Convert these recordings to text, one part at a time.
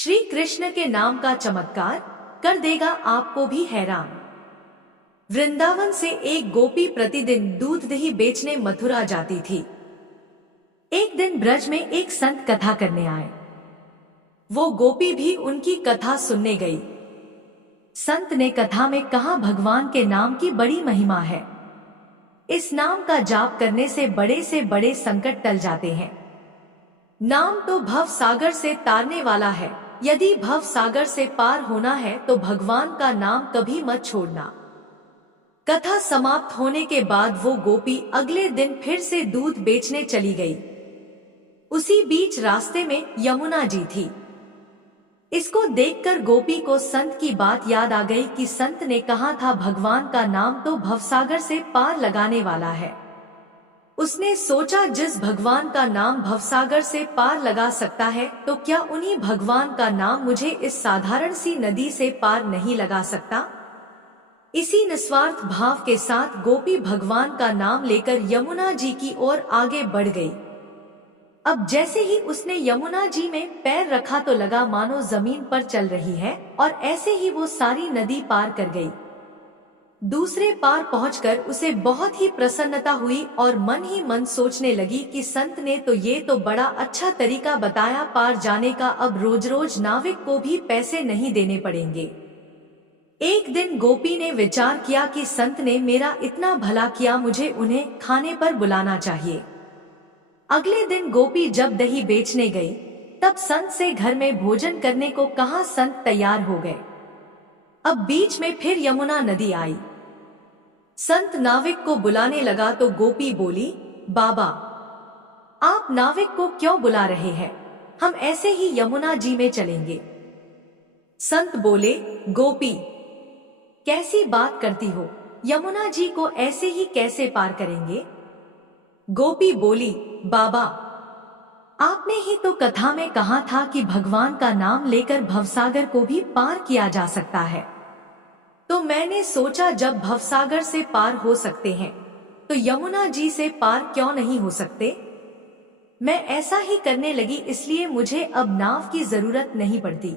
श्री कृष्ण के नाम का चमत्कार कर देगा आपको भी हैरान। वृंदावन से एक गोपी प्रतिदिन दूध दही बेचने मथुरा जाती थी। एक दिन ब्रज में एक संत कथा करने आए। वो गोपी भी उनकी कथा सुनने गई। संत ने कथा में कहा, भगवान के नाम की बड़ी महिमा है। इस नाम का जाप करने से बड़े संकट टल जाते हैं। नाम तो भव सागर से तारने वाला है। यदि भव सागर से पार होना है तो भगवान का नाम कभी मत छोड़ना। कथा समाप्त होने के बाद वो गोपी अगले दिन फिर से दूध बेचने चली गई। उसी बीच रास्ते में यमुना जी थी। इसको देखकर गोपी को संत की बात याद आ गई कि संत ने कहा था भगवान का नाम तो भवसागर से पार लगाने वाला है। उसने सोचा, जिस भगवान का नाम भवसागर से पार लगा सकता है तो क्या उन्हीं भगवान का नाम मुझे इस साधारण सी नदी से पार नहीं लगा सकता। इसी निस्वार्थ भाव के साथ गोपी भगवान का नाम लेकर यमुना जी की ओर आगे बढ़ गई। अब जैसे ही उसने यमुना जी में पैर रखा तो लगा मानो जमीन पर चल रही है, और ऐसे ही वो सारी नदी पार कर गई। दूसरे पार पहुंचकर उसे बहुत ही प्रसन्नता हुई और मन ही मन सोचने लगी कि संत ने तो ये तो बड़ा अच्छा तरीका बताया पार जाने का। अब रोज रोज नाविक को भी पैसे नहीं देने पड़ेंगे। एक दिन गोपी ने विचार किया कि संत ने मेरा इतना भला किया, मुझे उन्हें खाने पर बुलाना चाहिए। अगले दिन गोपी जब दही बेचने गई तब संत से घर में भोजन करने को कहा। संत तैयार हो गए। अब बीच में फिर यमुना नदी आई। संत नाविक को बुलाने लगा तो गोपी बोली, बाबा आप नाविक को क्यों बुला रहे हैं? हम ऐसे ही यमुना जी में चलेंगे। संत बोले, गोपी कैसी बात करती हो, यमुना जी को ऐसे ही कैसे पार करेंगे? गोपी बोली, बाबा आपने ही तो कथा में कहा था कि भगवान का नाम लेकर भवसागर को भी पार किया जा सकता है। तो मैंने सोचा जब भवसागर से पार हो सकते हैं तो यमुना जी से पार क्यों नहीं हो सकते। मैं ऐसा ही करने लगी, इसलिए मुझे अब नाव की जरूरत नहीं पड़ती।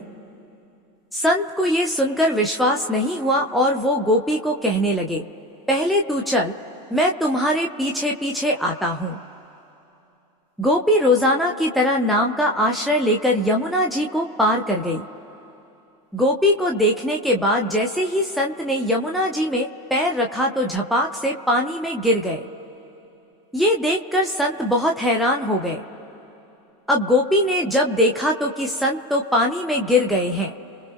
संत को ये सुनकर विश्वास नहीं हुआ और वो गोपी को कहने लगे, पहले तू चल, मैं तुम्हारे पीछे पीछे आता हूँ। गोपी रोजाना की तरह नाम का आश्रय लेकर यमुना जी को पार कर गई। गोपी को देखने के बाद जैसे ही संत ने यमुना जी में पैर रखा तो झपाक से पानी में गिर गए। ये देखकर संत बहुत हैरान हो गए। अब गोपी ने जब देखा तो कि संत तो पानी में गिर गए हैं,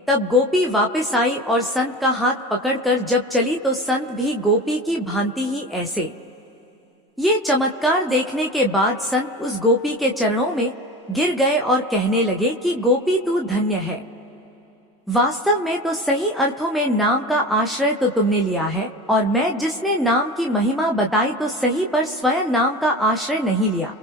तब गोपी वापस आई और संत का हाथ पकड़कर जब चली तो संत भी गोपी की भांति ही ऐसे। ये चमत्कार देखने के बाद संत उस गोपी के चरणों में गिर गए और कहने लगे कि गोपी तू धन्य है। वास्तव में तो सही अर्थों में नाम का आश्रय तो तुमने लिया है, और मैं जिसने नाम की महिमा बताई तो सही पर स्वयं नाम का आश्रय नहीं लिया।